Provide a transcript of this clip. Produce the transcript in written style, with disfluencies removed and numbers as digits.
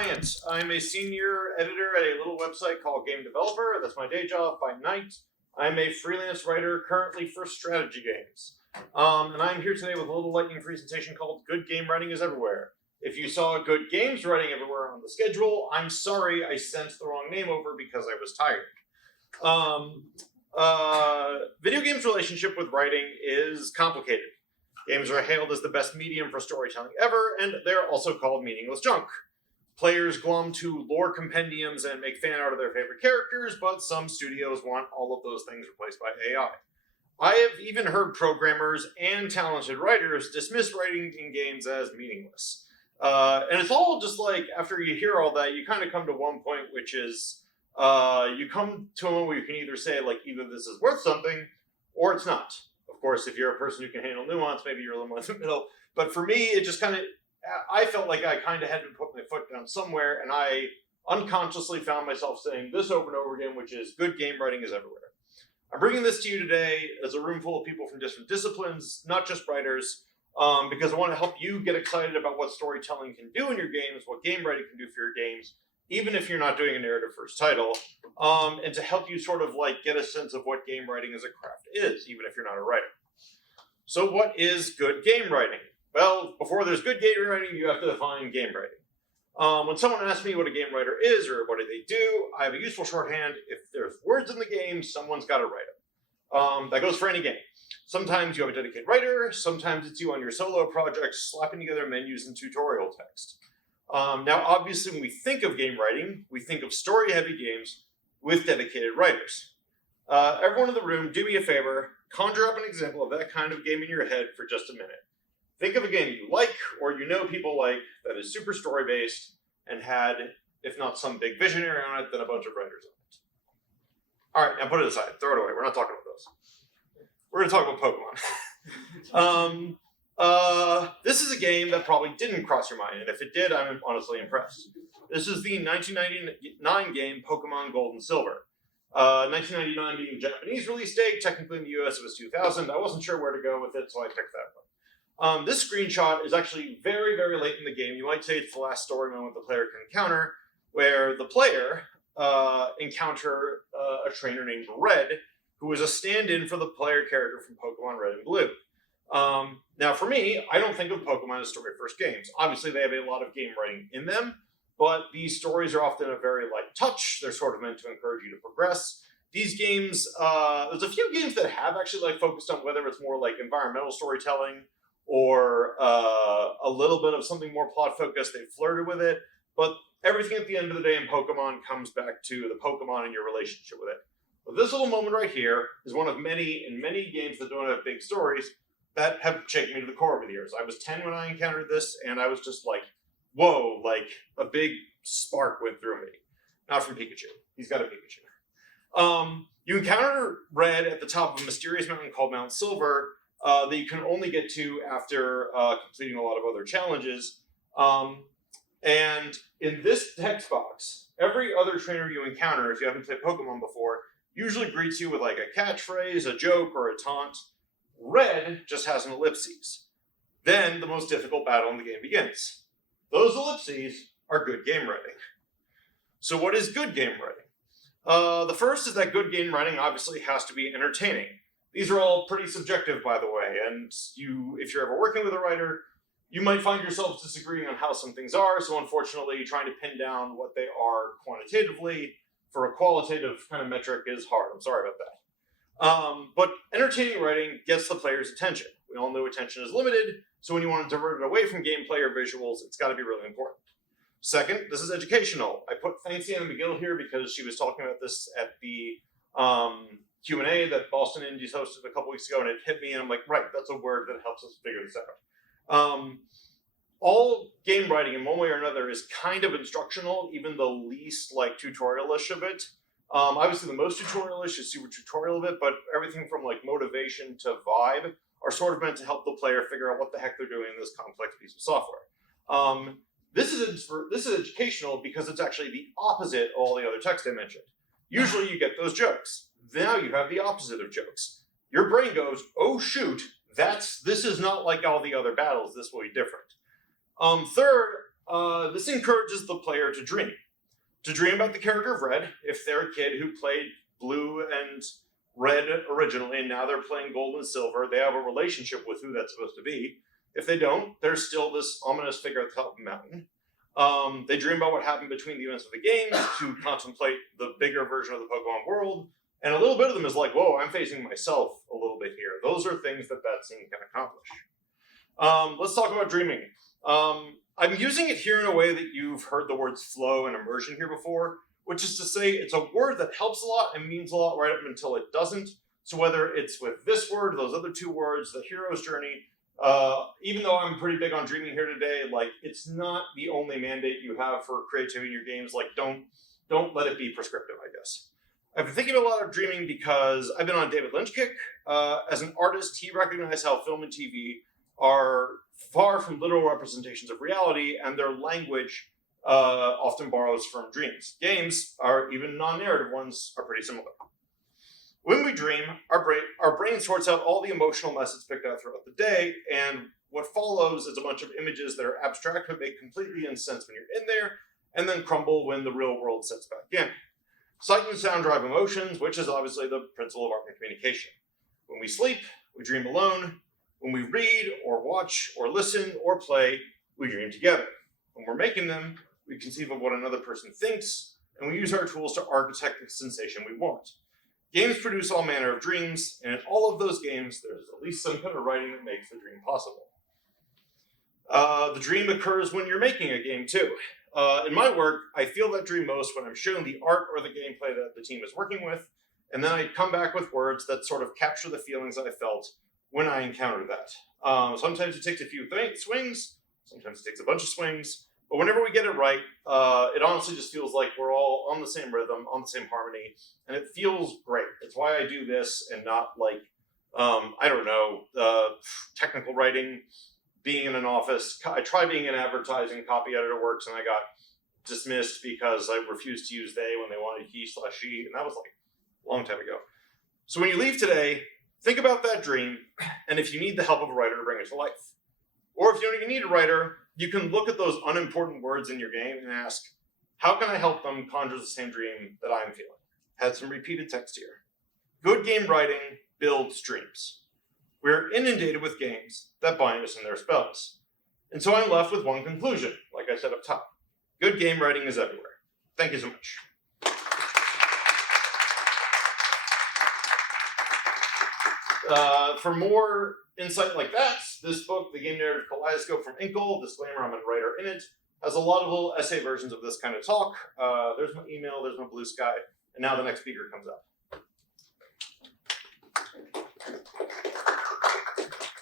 Bryant. I'm a senior editor at a little website called Game Developer. That's my day job by night. I'm a freelance writer currently for strategy games. And I'm here today with a little lightning presentation called Good Game Writing is Everywhere. If you saw Good Games Writing Everywhere on the schedule, I'm sorry I sent the wrong name over because I was tired. Video games' relationship with writing is complicated. Games are hailed as the best medium for storytelling ever, and they're also called meaningless junk. Players glom to lore compendiums and make fan art of their favorite characters, but some studios want all of those things replaced by AI. I have even heard programmers and talented writers dismiss writing in games as meaningless. And it's all just like, after you hear all that, you kind of come to one point, which is, you come to a moment where you can either say, like, either this is worth something, or it's not. Of course, if you're a person who can handle nuance, maybe you're a little more in the middle. But for me, it just kind of, I felt like I kind of had to put my foot down somewhere, and I unconsciously found myself saying this over and over again, which is good game writing is everywhere. I'm bringing this to you today as a room full of people from different disciplines, not just writers, because I want to help you get excited about what storytelling can do in your games, what game writing can do for your games, even if you're not doing a narrative first title, and to help you sort of like get a sense of what game writing as a craft is, even if you're not a writer. So what is good game writing? Well, before there's good game writing, you have to define game writing. When someone asks me what a game writer is or what do they do, I have a useful shorthand. If there's words in the game, someone's got to write them. That goes for any game. Sometimes you have a dedicated writer. Sometimes it's you on your solo project slapping together menus and tutorial text. Now, obviously, when we think of game writing, we think of story-heavy games with dedicated writers. Everyone in the room, do me a favor, conjure up an example of that kind of game in your head for just a minute. Think of a game you like, or you know people like, that is super story-based and had, if not some big visionary on it, then a bunch of writers on it. All right, now put it aside. Throw it away. We're not talking about those. We're going to talk about Pokemon. This is a game that probably didn't cross your mind, and if it did, I'm honestly impressed. This is the 1999 game Pokemon Gold and Silver. 1999 being the Japanese release date. Technically in the US it was 2000. I wasn't sure where to go with it, so I picked that one. This screenshot is actually very, very late in the game. You might say it's the last story moment the player can encounter, where the player encounter a trainer named Red, who is a stand-in for the player character from Pokemon Red and Blue. Now, for me, I don't think of Pokemon as story-first games. Obviously, they have a lot of game writing in them, but these stories are often a very light touch. They're sort of meant to encourage you to progress. These games, there's a few games that have actually focused on whether it's more like environmental storytelling or a little bit of something more plot-focused. They've flirted with it, but everything at the end of the day in Pokemon comes back to the Pokemon and your relationship with it. But this little moment right here is one of many games that don't have big stories that have shaken me to the core over the years. I was 10 when I encountered this, and I was just like, whoa, like a big spark went through me. Not from Pikachu. He's got a Pikachu. You encounter Red at the top of a mysterious mountain called Mount Silver that you can only get to after completing a lot of other challenges. And in this text box, every other trainer you encounter, if you haven't played Pokemon before, usually greets you with like a catchphrase, a joke, or a taunt. Red just has an ellipses. Then the most difficult battle in the game begins. Those ellipses are good game writing. So what is good game writing? The first is that good game writing obviously has to be entertaining. These are all pretty subjective, by the way, and if you're ever working with a writer, you might find yourselves disagreeing on how some things are, so unfortunately trying to pin down what they are quantitatively for a qualitative kind of metric is hard. I'm sorry about that. But entertaining writing gets the player's attention. We all know attention is limited, so when you want to divert it away from gameplay or visuals, it's got to be really important. Second, this is educational. I put Fancy Anna McGill here because she was talking about this at the Q&A that Boston Indies hosted a couple weeks ago, and it hit me, and I'm like, right, that's a word that helps us figure this out. All game writing in one way or another is kind of instructional, even the least like tutorial-ish of it. Obviously the most tutorial-ish is super tutorial of it, but everything from like motivation to vibe are sort of meant to help the player figure out what the heck they're doing in this complex piece of software. This is educational because it's actually the opposite of all the other text I mentioned. Usually you get those jokes. Now you have the opposite of jokes. Your brain goes, oh shoot, this is not like all the other battles, this will be different. Third, This encourages the player to dream. To dream about the character of Red, if they're a kid who played Blue and Red originally, and now they're playing Gold and Silver, they have a relationship with who that's supposed to be. If they don't, there's still this ominous figure at the top of the mountain. They dream about what happened between the events of the game to contemplate the bigger version of the Pokemon world. And a little bit of them is like, whoa, I'm facing myself a little bit here. Those are things that scene can accomplish. Let's talk about dreaming. I'm using it here in a way that you've heard the words flow and immersion here before, which is to say it's a word that helps a lot and means a lot right up until it doesn't. So whether it's with this word, those other two words, the hero's journey, even though I'm pretty big on dreaming here today, like it's not the only mandate you have for creativity in your games. Like don't let it be prescriptive, I guess. I've been thinking a lot of dreaming because I've been on a David Lynch kick. As an artist, he recognized how film and TV are far from literal representations of reality, and their language often borrows from dreams. Games, even non-narrative ones, are pretty similar. When we dream, our brain sorts out all the emotional messages picked out throughout the day, and what follows is a bunch of images that are abstract but make completely sense when you're in there, and then crumble when the real world sets back in. Sight and sound drive emotions, which is obviously the principle of art and communication. When we sleep, we dream alone. When we read or watch or listen or play, we dream together. When we're making them, we conceive of what another person thinks, and we use our tools to architect the sensation we want. Games produce all manner of dreams, and in all of those games, there's at least some kind of writing that makes the dream possible. The dream occurs when you're making a game too. In my work, I feel that dream most when I'm shown the art or the gameplay that the team is working with, and then I come back with words that sort of capture the feelings I felt when I encountered that. Sometimes it takes a few swings, sometimes it takes a bunch of swings, but whenever we get it right, it honestly just feels like we're all on the same rhythm, on the same harmony, and it feels great. It's why I do this and not like, technical writing, being in an office. I tried being an advertising copy editor works, and I got dismissed because I refused to use they when they wanted he/she, and that was like a long time ago. So when you leave today, think about that dream, and if you need the help of a writer to bring it to life. Or if you don't even need a writer, you can look at those unimportant words in your game and ask, how can I help them conjure the same dream that I'm feeling? Had some repeated text here. Good game writing builds dreams. We're inundated with games that bind us in their spells. And so I'm left with one conclusion, like I said up top. Good game writing is everywhere. Thank you so much. For more insight like that, this book, The Game Narrative Kaleidoscope from Inkle, disclaimer, I'm a writer in it, has a lot of little essay versions of this kind of talk. There's my email, there's my blue sky, and now the next speaker comes up.